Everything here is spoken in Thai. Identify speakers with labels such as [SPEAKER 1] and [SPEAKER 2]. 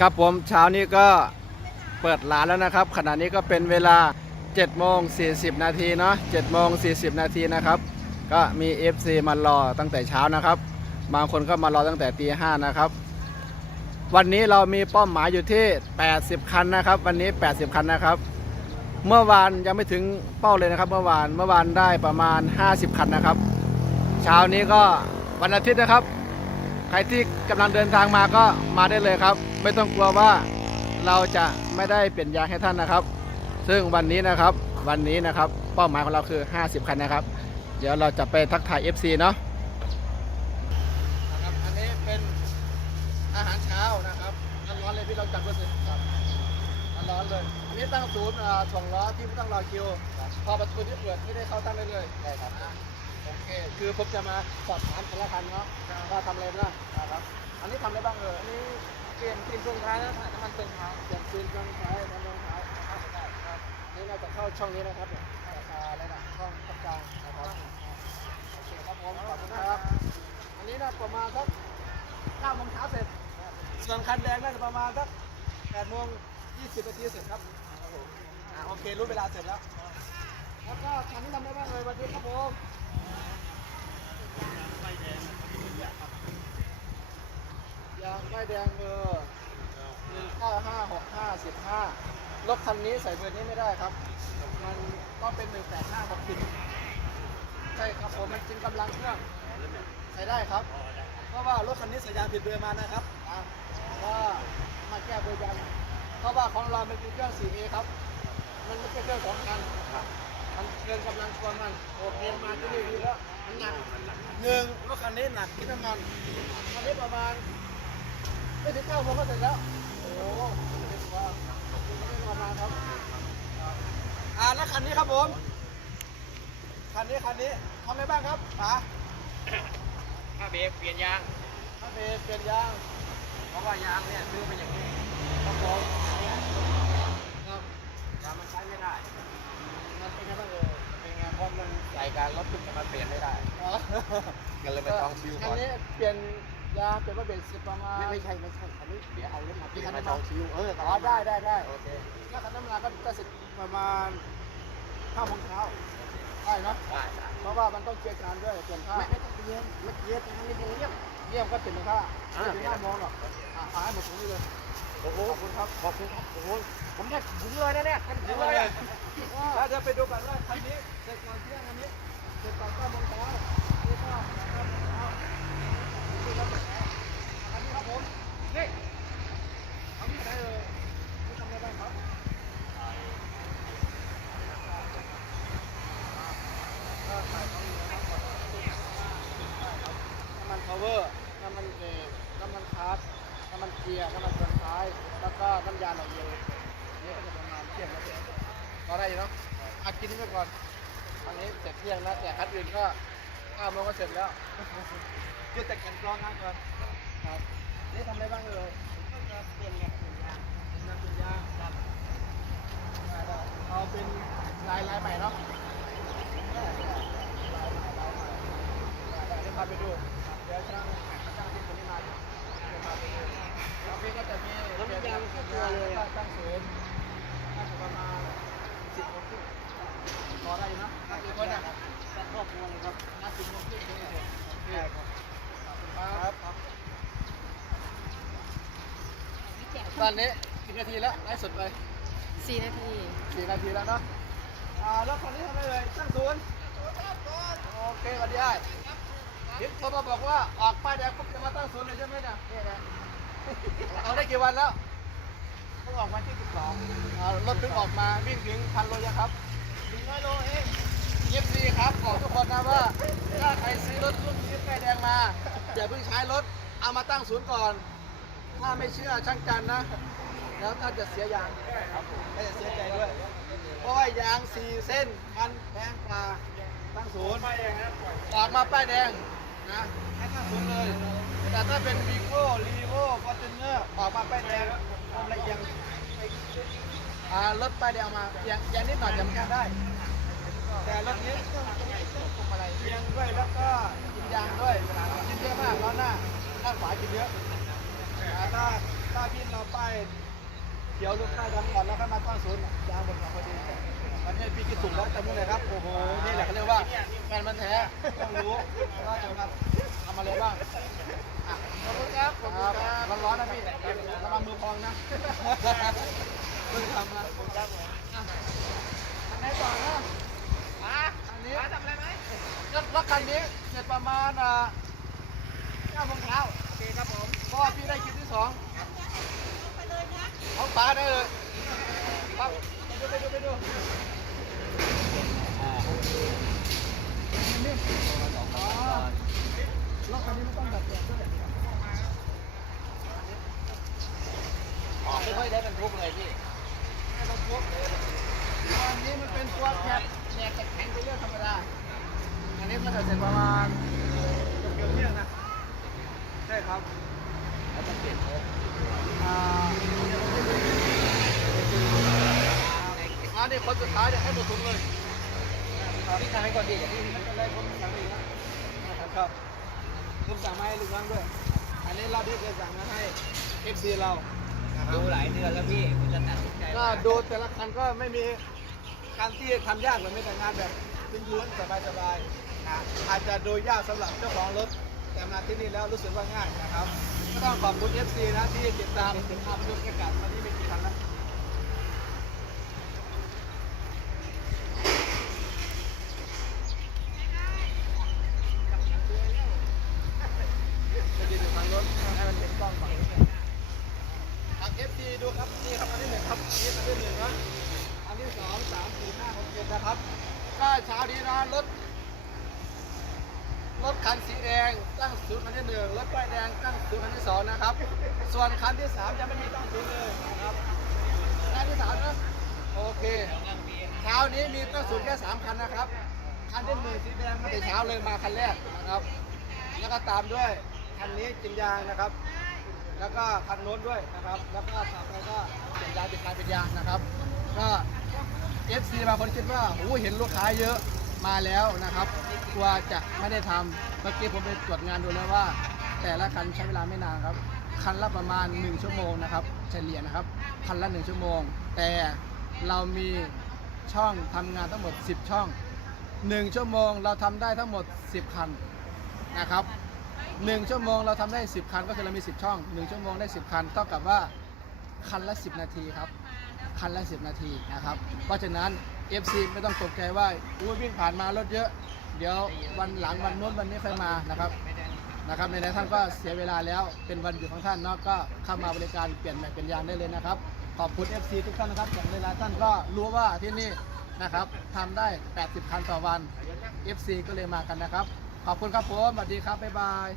[SPEAKER 1] ครับผมเช้านี้ก็เปิดร้านแล้วนะครับ ขณะนี้ก็เป็นเวลา7โมง40 นาทีเนาะ7โมง40 นาทีนะครับ ก็มี FC มารอตั้งแต่เช้านะครับ บางคนก็มารอตั้งแต่ตีห้านะครับ วันนี้เรามีเป้าหมายอยู่ที่ 80 คันนะครับ วันนี้ 80 คันนะครับ เมื่อวานยังไม่ถึงเป้าเลยนะครับ เมื่อวานเมื่อวานได้ประมาณ 50 คันนะครับ เช้านี้ก็วันอาทิตย์นะครับ ใครที่กำลังเดินทางมาก็มาได้เลยครับ ไม่ต้องกลัวว่าเราจะไม่ได้เปลี่ยนยางให้ท่านนะครับ ซึ่งวันนี้นะครับวันนี้นะครับเป้าหมายของเราคือ 50 คันนะครับ เดี๋ยวเราจะไปทักทาย FC เนาะนะครับอันนี้เป็นอาหารเช้านะครับร้อนๆเลยพี่เราจับด้วยสิครับร้อนๆเลยอันนี้ตั้งศูนย์อ่าส่งล้อที่ไม่ต้องรอคิว พอประตูที่เปิดไม่ได้เข้าตั้งได้เลยได้ครับโอเคคือผมจะมาสอบถามแต่ละคันเนาะว่าทำอะไรบ้างนะครับ อันนี้ทำอะไรบ้างเอออันนี้ เปลี่ยนซีนเครื่องท้ายแล้วถ่ายน้ำมันเครื่องท้ายเปลี่ยนซีลรองท้ายน้ำมันท้ายนะครับได้ครับ นี่น่าจะเข้าช่องนี้นะครับเนี่ยราคาอะไรนะช่องกลางนะครับโอเคครับผมขอบคุณครับ อันนี้น่าประมาณสัก9โมงเช้าเสร็จส่วนคันแดงน่าจะประมาณสัก8โมง20นาทีเสร็จครับอ่าโอเครู้เวลาเสร็จแล้ว แล้วก็คันนี้ทำได้บ้างเลยวันนี้ครับผม ยางป้ายแดงเบอร์หนึ่งเก้าห้าหกห้าสิบห้ารถคันนี้ใส่เบอร์นี้ไม่ได้ครับ มันก็เป็นหนึ่งแปดห้าหกสิบใช่ครับผมมันจึงกำลังเครื่องใส่ได้ครับ เพราะว่ารถคันนี้สัญญาณผิดเบอร์มานะครับอ่ามาแก้เบอร์ยางเพราะว่าของเรามันเป็นเครื่อง 4A ครับ มันไม่ใช่เครื่องสองคันมันเกินกำลังตัวมันโอเคมาที่นี่ดีแล้วมันหนักหนึ่งรถคันนี้หนักที่น้ำมันคันนี้ประมาณ ไม่ถึงเก้าโมงก็เสร็จแล้ว โอ้โหไม่ถึงว่าไม่ประมาณครับ อ่าแล้วคันนี้ครับผม คันนี้คันนี้ทำอะไรบ้างครับป๋า
[SPEAKER 2] ถ้าเบรกเปลี่ยนยาง
[SPEAKER 1] ถ้าเบรกเปลี่ยนยาง
[SPEAKER 2] เพราะว่ายางเนี่ยซื้อเป็นอย่างนี้
[SPEAKER 1] ครับผม
[SPEAKER 2] เนี่ย
[SPEAKER 1] ครับ
[SPEAKER 2] ยางมันใช้ไม่ได้
[SPEAKER 1] มันเป็นไงบ้างเออ
[SPEAKER 2] เป็นไงเพราะมันใส่การรถขึ้นแต่มันเปลี่ยนไม่ได้
[SPEAKER 1] อ๋อ
[SPEAKER 2] ก็เลยมาต้องชิว
[SPEAKER 1] คั
[SPEAKER 2] ก่อน
[SPEAKER 1] นนี้เปลี่ยน ยางเปลี่ยนว่าเบรกสิบประมาณ
[SPEAKER 2] ไม่ไม่ใช่ไม่ใช่อันนี้เดี๋ยวเอารถมาเปลี่ยน
[SPEAKER 1] คันนี้
[SPEAKER 2] มาจองชิวเออ
[SPEAKER 1] อ๋อได้ได้ได้
[SPEAKER 2] โอเค
[SPEAKER 1] ถ้าคันน้ำลายก็จะเสร็จประมาณห้าโมงเช้าได้เนอะ
[SPEAKER 2] ได้ได้
[SPEAKER 1] เพราะว่ามันต้องเคลียร์การด้วยเปลี่ยนผ้า
[SPEAKER 2] ไม่ไม่ต้องเปลี่ยนไม่เปลี่ยนทางนี้เยี่ยม
[SPEAKER 1] เยี่ยมก็เปลี่ยนผ้า
[SPEAKER 2] อ่า
[SPEAKER 1] ไม่ถึงห้าโมงหรอกอะเอาให้หมดตรงนี้เลย
[SPEAKER 2] โอ้โหขอบคุณครับขอบคุณครับโอ้โหผมได้ถึงเลยนะเนี่ยถึงเลย
[SPEAKER 1] แล้วเดี๋ยวไปดูกันว่าคันนี้เสร็จก่อนเที่ยงอันนี้เสร็จก่อนเก้าโมงเช้านี่ก็เก้าโมงเช้านี่ก็เสร็จแล้วอันนี้ครับผมนี่เอาที่ไหนเออนี่ทำอะไรบ้างครับก็ใส่ของเหลือทั้งหมดน้ำมัน power น้ำมันเบรกน้ำมันคาร์บน้ำมันเกียร์น้ำมันเครื่องท้าย แล้วก็น้ำยาหล่อเย็นนี่ก็จะประมาณเที่ยงแล้วพอ ได้อยู่เนาะอากินนี่ไปก่อนอันนี้เสร็จเที่ยงแล้วแต่คัดอื่นก็ห้าโมงก็เสร็จแล้วเดี๋ยวแต่กันกรองงานก่อนครับนี่ทำอะไรบ้างเอ่ย
[SPEAKER 2] เปลี่ยนเนี่ยเปลี่ยนยาง
[SPEAKER 1] เป็นน้ำเป็นยางครับได้ได้เอาเป็นลายลายใหม่เนาะได้ได้ลายใหม่ลายใหม่ได้ได้เดี๋ยวพาไปดูเดี๋ยวช่างช่างที่คนนี้มาอยู่เดี๋ยวพาไปดูแล้วพี่ก็จะมี
[SPEAKER 2] แล้วมันยางทุกตัวเลย
[SPEAKER 1] ก็
[SPEAKER 2] อะ
[SPEAKER 1] ช่างศูนย์น่าจะประมาณสิบโมงครึ่งพอได้อยู่เนอะน่าจะคนอะ
[SPEAKER 2] ครอบครัวเลยครับ
[SPEAKER 1] น่าสิบโมงครึ่งถึงจะเสร็จโอเคครับขอบคุณครับครับ ตอนนี้กี่นาทีแล้วไลฟ์สดไป
[SPEAKER 3] สี่นาที
[SPEAKER 1] สี่นาทีแล้วเนาะอ่าแล้วคนนี้ทำอะไรเลยช่างศูนย์โอเคสวัสดีไอ้ทิพย์โทรมาบอกว่าออกป้ายแดงปุ๊บจะมาตั้งศูนย์เลยใช่ไหมเนี่ยนี่นะเอาได้กี่วันแล้วเพิ่งออกวันที่12อ่ารถเพิ่งออกมาวิ่งถึงพันโลยังครับถึงร้อยโลเองเย็บซีครับบอกทุกคนนะว่าถ้าใครซื้อรถรุ่นนี้ป้ายแดงมาอย่าเพิ่งใช้รถเอามาตั้งศูนย์ก่อน ถ้าไม่เชื่อช่างกันนะ แล้วท่านจะเสียยางไม่จะเสียใจด้วย เพราะว่ายางสี่เส้นมันแพงกว่าตั้งศูนย์ออกมาป้ายแดงนะให้ตั้งศูนย์เลย แต่ถ้าเป็นวีโก้รีโวฟอร์จูเนอร์ออกมาป้ายแดงทำอะไรยังอ่ารถป้ายแดงมายังยังนิดหน่อยจำกันได้ แต่รถนี้ต้องพวงมาลัยเอียงด้วยแล้วก็กินยางด้วยกินเยอะมากล้อหน้าด้านขวากินเยอะ ถ้าถ้า พี่เราไป เขียวลูกใต้ดำก่อนแล้วก็มาตั้งศูนย์ยางบนเขาพอดีวันนี้พี่คิดถูกแล้วจำไว้เลยครับ โอ้โห นี่แหละเขาเรียกว่าแฟนมันแท้ต้องรู้ว่าจะมาทำอะไรบ้างอะ
[SPEAKER 2] ขอบคุณครับขอบคุณครับ
[SPEAKER 1] ร้อนๆนะพี่ระวังมือพองนะเพิ่งทำมา
[SPEAKER 2] ผมครับผม
[SPEAKER 1] อะอันไหนต่อนะ
[SPEAKER 2] มา
[SPEAKER 1] อันนี้
[SPEAKER 2] มาทำอะไรไหม
[SPEAKER 1] รถรถคันนี้เสร็จประมาณอ่า9โมงเช้า
[SPEAKER 2] โอเคครับผม
[SPEAKER 1] เพราะว่าพี่ได้คิวที่สอง เอาปลาได้เลยครับไปดูไปดูไปดูนี่อ๋อรถคันนี้ไม่ต้องดัดแปลงด้วย
[SPEAKER 2] ไม่ค่อยได้บรรทุกเลยพี่
[SPEAKER 1] ไม่ต้องพกเลยอันนี้มันเป็นตัวแคบแหนกแข็งไปเรื่องธรรมดา อันนี้ก็จะเสร็จประมาณเกือบเที่ยงนะ ใช่ครับ
[SPEAKER 2] งา
[SPEAKER 1] นนี้คนสุดท้ายเนี่ยให้หมดถุงเลย
[SPEAKER 2] พี่ทำให้ก่อนดีพี่
[SPEAKER 1] ไม่เป็นไรผมสั่งเองนะครับผมสั่งมาให้ลูกน้องด้วย อันนี้เราที่เคยสั่งมาให้เรานะครับ
[SPEAKER 2] ดูหลายเดือนแล้วพี่คุณจะตัดสินใจ
[SPEAKER 1] ก็ดูแต่ละคันก็ไม่มีการที่ทำยากเลยไม่แต่งานแบบพื้นๆสบายๆนะอาจจะดูยากสำหรับเจ้าของรถ แต่มาที่นี่แล้วรู้สึกว่าง่ายนะครับก็ต้องขอบคุณ FC นะที่ติดตามติดตามดูบรรยากาศวันนี้ไม่กี่คันแล้วจะยืนอยู่ทางรถให้มันเป็นกล้องฝั่งนี้ทาง FC ดูครับนี่ครับอันที่หนึ่งครับนี่อันที่หนึ่งนะอันที่สองสามสี่ห้าหกเจ็ดนะครับ ก็เช้านี้นะรถ รถคันสีแดงตั้งศูนย์คันที่หนึ่งรถป้ายแดงตั้งศูนย์คันที่สองนะครับ ส่วนคันที่สามจะไม่มีตั้งศูนย์เลยนะครับคันที่สามนะโอเคเช้านี้มีตั้งศูนย์แค่สามคันนะครับ คันที่หนึ่งสีแดงมาแต่เช้าเลยมาคันแรกนะครับ แล้วก็ตามด้วยคันนี้จินยางนะครับ แล้วก็คันโน้นด้วยนะครับ แล้วก็ต่อไปก็เป็นยางเป็นการเป็นยางนะครับ ก็ FC บางคนคิดว่าโอ้เห็นลูกค้าเยอะ มาแล้วนะครับกลัวจะไม่ได้ทำเมื่อกี้ผมไปตรวจงานดูแล้วว่า แต่ละคันใช้เวลาไม่นานครับ คันละประมาณ 1 ชั่วโมงนะครับ เฉลี่ยนะครับ คันละ 1 ชั่วโมง แต่เรามีช่องทำงานทั้งหมด 10 ช่อง 1 ชั่วโมงเราทำได้ทั้งหมด 10 คันนะครับ 1 ชั่วโมงเราทำได้ 10 คัน ก็คือเรามี 10 ช่อง 1 ชั่วโมงได้ 10 คันเท่ากับว่าคันละ 10 นาทีครับ คันละ 10 นาทีนะครับ เพราะฉะนั้น FC ไม่ต้องตกใจว่าอุ้ยวิ่งผ่านมารถเยอะ เดี๋ยววันหลังวันโน้นวันนี้ค่อยมานะครับนะครับในท่านก็เสียเวลาแล้วเป็นวันหยุดของท่านเนาะก็เข้ามาบริการเปลี่ยนแม็กเป็นยางได้เลยนะครับ ขอบคุณ FC ทุกท่านนะครับอย่างหลายท่านก็รู้ว่าที่นี่นะครับทำได้ 80 คันต่อวัน FC ก็เลยมากันนะครับ ขอบคุณครับผมสวัสดีครับบ๊ายบาย